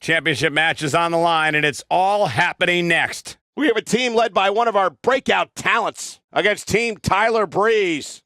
Championship match is on the line, and it's all happening next. We have a team led by one of our breakout talents against Team Tyler Breeze.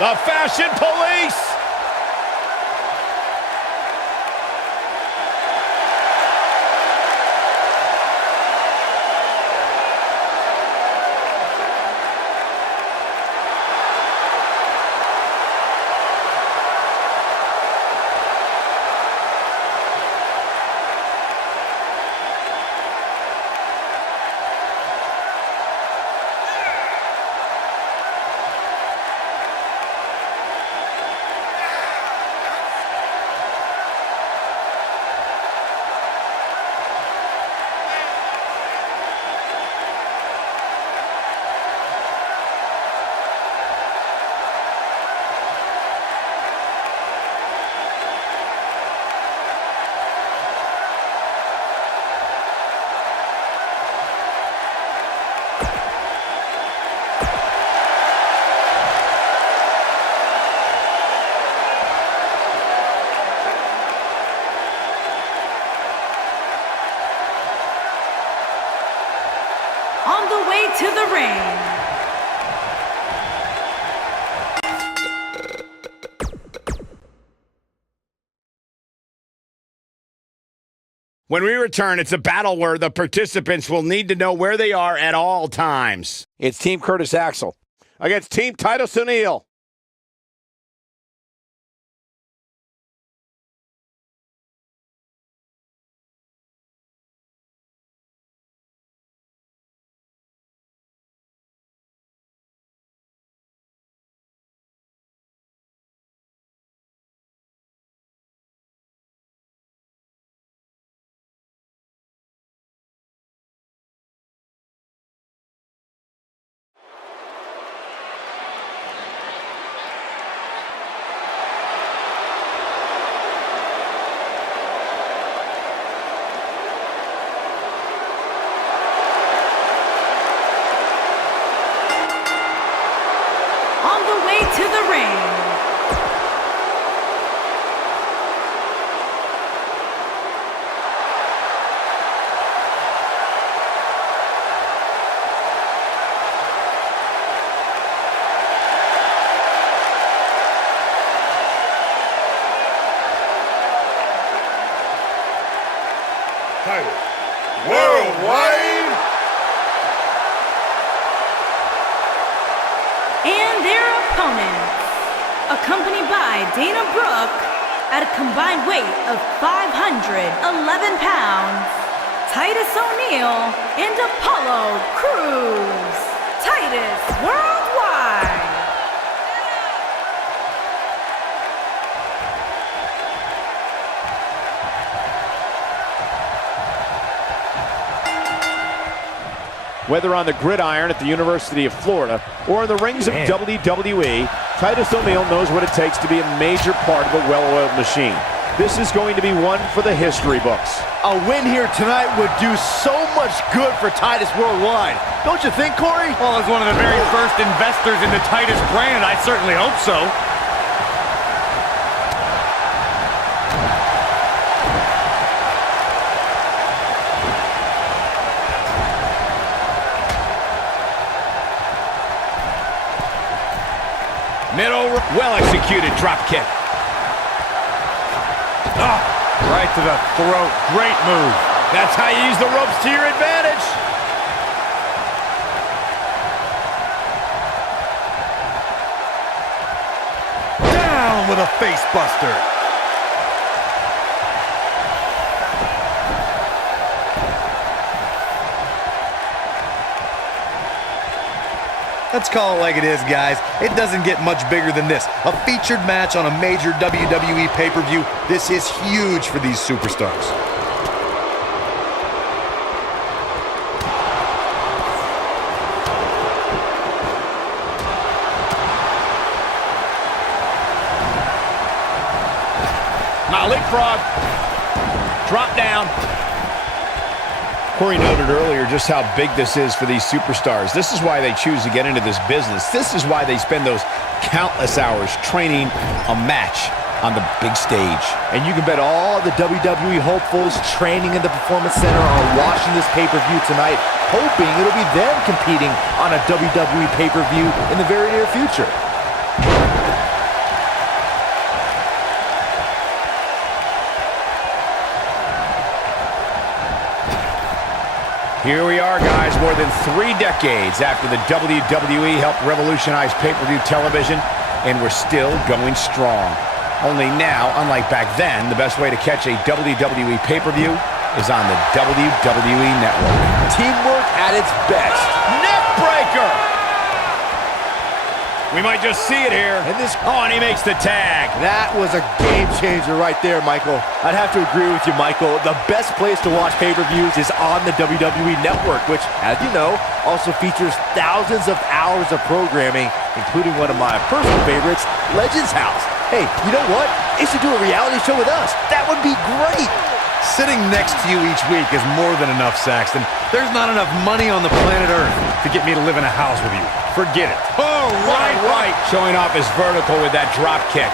The Fashion Police! On the way to the ring, When we return, it's a battle where the participants will need to know where they are at all times. It's Team Curtis Axel against Team Titus O'Neil. on the way to the ring, Titus Worldwide. and their opponents, accompanied by Dana Brooke at a combined weight of 511 pounds, Titus O'Neil and Apollo Crews. Titus Worldwide. Whether on the gridiron at the University of Florida or in the rings of WWE, Titus O'Neil knows what it takes to be a major part of a well-oiled machine. This is going to be one for the history books. A win here tonight would do so much good for Titus Worldwide. Don't you think, Corey? Well, as one of the very first investors in the Titus brand, I certainly hope so. Middle, well-executed drop kick. Right to the throat. Great move. That's how you use the ropes to your advantage. face buster. Let's call it like it is, guys. It doesn't get much bigger than this. A featured match on a major WWE pay-per-view. This is huge for these superstars. Now leapfrog. Drop down. Corey noted earlier just how big this is for these superstars. This is why they choose to get into this business. This is why they spend those countless hours training a match on the big stage. And you can bet all the WWE hopefuls training in the Performance Center are watching this pay-per-view tonight, hoping it'll be them competing on a WWE pay-per-view in the very near future. Here we are, guys, more than 3 decades after the WWE helped revolutionize pay-per-view television, and we're still going strong. Only now, unlike back then, the best way to catch a WWE pay-per-view is on the WWE Network. Teamwork at its best. Neck breaker! We might just see it here. And and he makes the tag. That was a game changer right there, Michael. I'd have to agree with you, Michael. The best place to watch pay-per-views is on the WWE Network, which, as you know, also features thousands of hours of programming, including one of my personal favorites, Legends House. Hey, you know what? They should do a reality show with us. That would be great. Sitting next to you each week is more than enough, Saxton. There's not enough money on the planet Earth to get me to live in a house with you. Forget it. Oh, right. Showing off his vertical with that drop kick.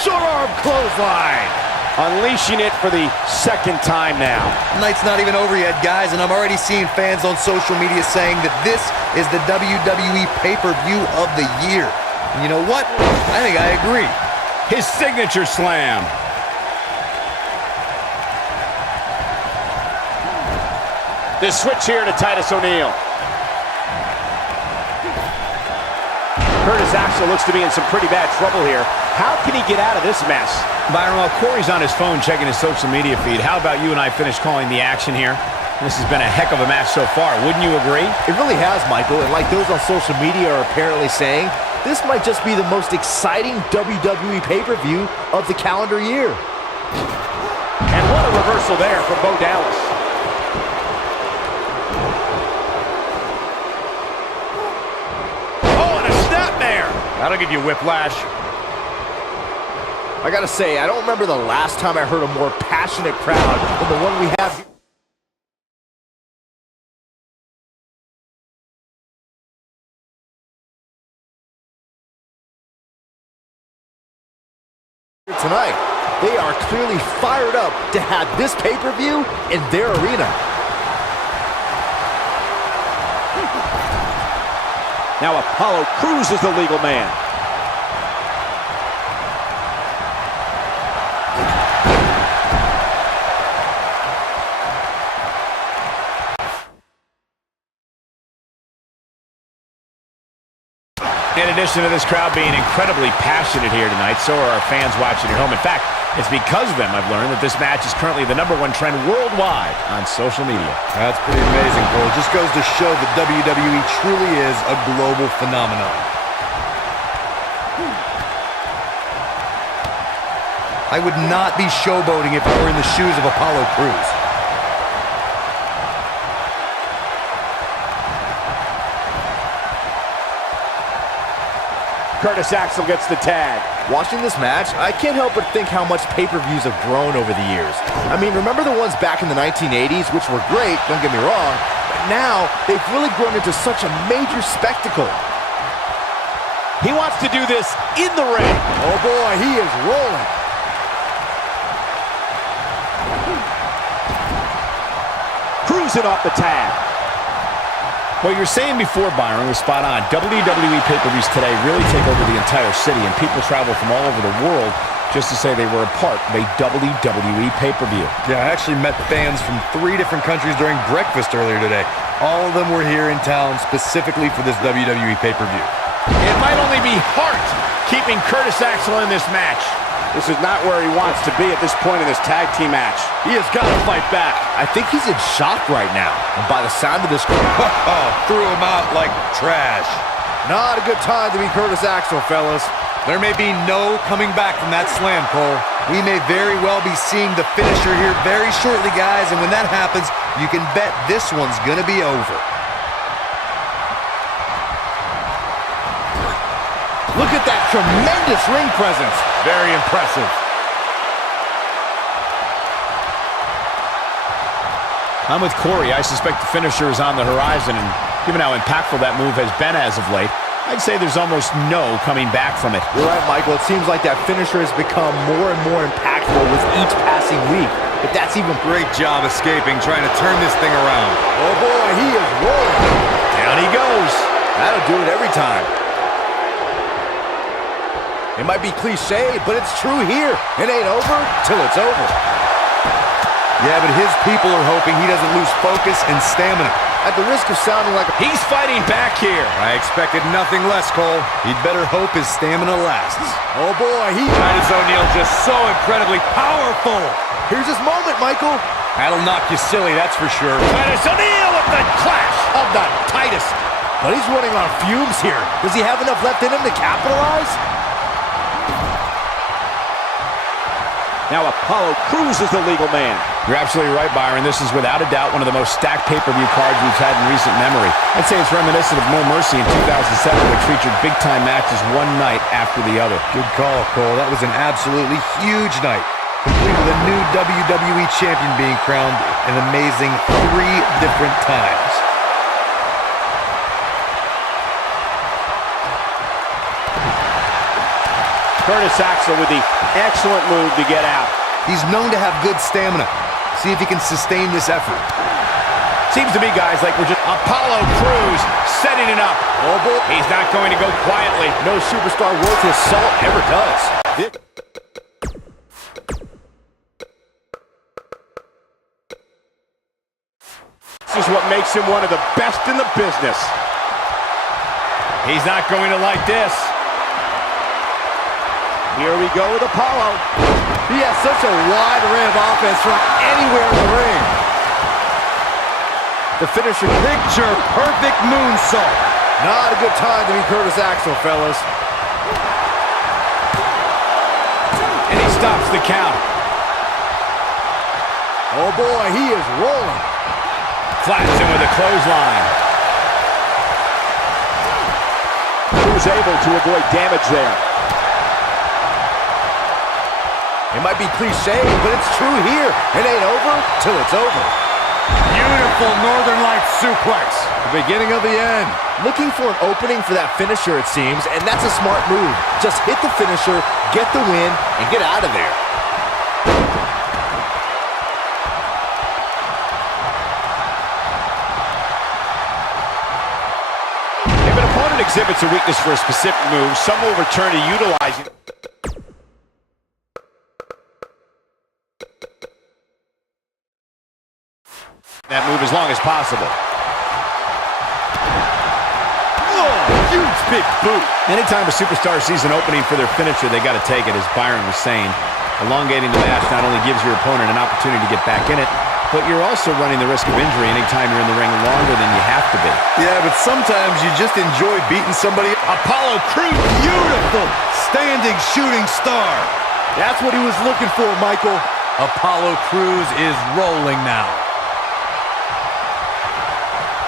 Short arm clothesline. Unleashing it for the second time now. Night's not even over yet, guys, and I'm already seeing fans on social media saying that this is the WWE pay-per-view of the year. And you know what? I think I agree. His signature slam. The switch here to Titus O'Neil. Curtis Axel looks to be in some pretty bad trouble here. How can he get out of this mess? Byron, while Corey's on his phone checking his social media feed, how about you and I finish calling the action here? This has been a heck of a match so far. Wouldn't you agree? It really has, Michael, and like those on social media are apparently saying, this might just be the most exciting WWE pay-per-view of the calendar year. And what a reversal there from Bo Dallas. That'll give you whiplash. I gotta say, I don't remember the last time I heard a more passionate crowd than the one we have here tonight. They are clearly fired up to have this pay-per-view in their arena. Now Apollo Crews is the legal man. In addition to this crowd being incredibly passionate here tonight, so are our fans watching at home. In fact, it's because of them I've learned that this match is currently the #1 trend worldwide on social media. That's pretty amazing, Cole. It just goes to show that WWE truly is a global phenomenon. I would not be showboating if I were in the shoes of Apollo Crews. Curtis Axel gets the tag. Watching this match, I can't help but think how much pay-per-views have grown over the years. I mean, remember the ones back in the 1980s, which were great, don't get me wrong, but now they've really grown into such a major spectacle. He wants to do this in the ring. Oh boy, he is rolling. Cruising off the tag. What you're saying before, Byron, was spot on. WWE pay-per-views today really take over the entire city, and people travel from all over the world just to say they were a part of a WWE pay-per-view. Yeah, I actually met fans from 3 different countries during breakfast earlier today. All of them were here in town specifically for this WWE pay-per-view. It might only be heart keeping Curtis Axel in this match. This is not where he wants to be at this point in this tag team match. He has got to fight back. I think he's in shock right now. And by the sound of this... Threw him out like trash. Not a good time to be Curtis Axel, fellas. There may be no coming back from that slam, Cole. We may very well be seeing the finisher here very shortly, guys, and when that happens, you can bet this one's gonna be over. Look at that tremendous ring presence. Very impressive. I'm with Corey. I suspect the finisher is on the horizon, and given how impactful that move has been as of late, I'd say there's almost no coming back from it. You're right, Michael. It seems like that finisher has become more and more impactful with each passing week. But that's even... Great job escaping, trying to turn this thing around. Oh, boy, he is rolling. Down he goes. That'll do it every time. It might be cliche, but it's true here. It ain't over till it's over. Yeah, but his people are hoping he doesn't lose focus and stamina. At the risk of sounding like a... He's fighting back here. I expected nothing less, Cole. He'd better hope his stamina lasts. Oh, boy, he... Titus O'Neil just so incredibly powerful. Here's his moment, Michael. That'll knock you silly, that's for sure. Titus O'Neil with the clash of the Titus. But he's running on fumes here. Does he have enough left in him to capitalize? Now Apollo Crews is the legal man. You're absolutely right, Byron. This is without a doubt one of the most stacked pay-per-view cards we've had in recent memory. I'd say it's reminiscent of No Mercy in 2007, which featured big-time matches one night after the other. Good call, Cole. That was an absolutely huge night, complete with a new WWE champion being crowned an amazing 3 different times. Curtis Axel with the excellent move to get out. He's known to have good stamina. See if he can sustain this effort. Seems to me, guys, like we're just... Apollo Crews setting it up. Oh, boy. He's not going to go quietly. No superstar worth his salt ever does. This is what makes him one of the best in the business. He's not going to like this. Here we go with Apollo. He has such a wide array of offense from anywhere in the ring. The finisher... Picture perfect moonsault. Not a good time to be Curtis Axel, fellas. And he stops the count. Oh, boy, he is rolling. Flats him with a clothesline. Crews able to avoid damage there. It might be cliche, but it's true here. It ain't over till it's over. Beautiful Northern Lights suplex. The beginning of the end. Looking for an opening for that finisher, it seems, and that's a smart move. Just hit the finisher, get the win, and get out of there. If an opponent exhibits a weakness for a specific move, some will return to utilizing that move as long as possible. Oh, huge big boot. Anytime a superstar sees an opening for their finisher, they got to take it, as Byron was saying. Elongating the match not only gives your opponent an opportunity to get back in it, but you're also running the risk of injury anytime you're in the ring longer than you have to be. Yeah, but sometimes you just enjoy beating somebody. Apollo Crews, Beautiful standing shooting star. That's what he was looking for, Michael. Apollo Crews is rolling now.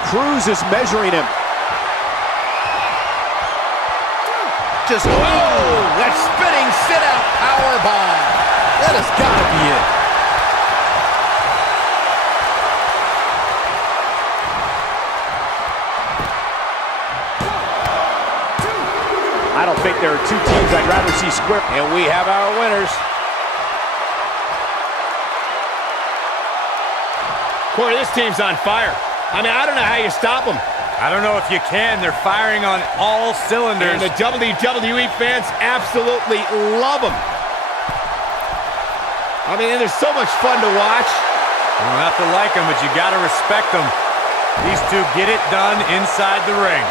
Crews is measuring him. just, oh, that spinning sit-out powerbomb. That has got to be it. I don't think there are two teams I'd rather see square. And we have our winners. Corey, this team's on fire. I mean, I don't know how you stop them. I don't know if you can. They're firing on all cylinders. And the WWE fans absolutely love them. I mean, they're so much fun to watch. You don't have to like them, but you got to respect them. These two get it done inside the ring.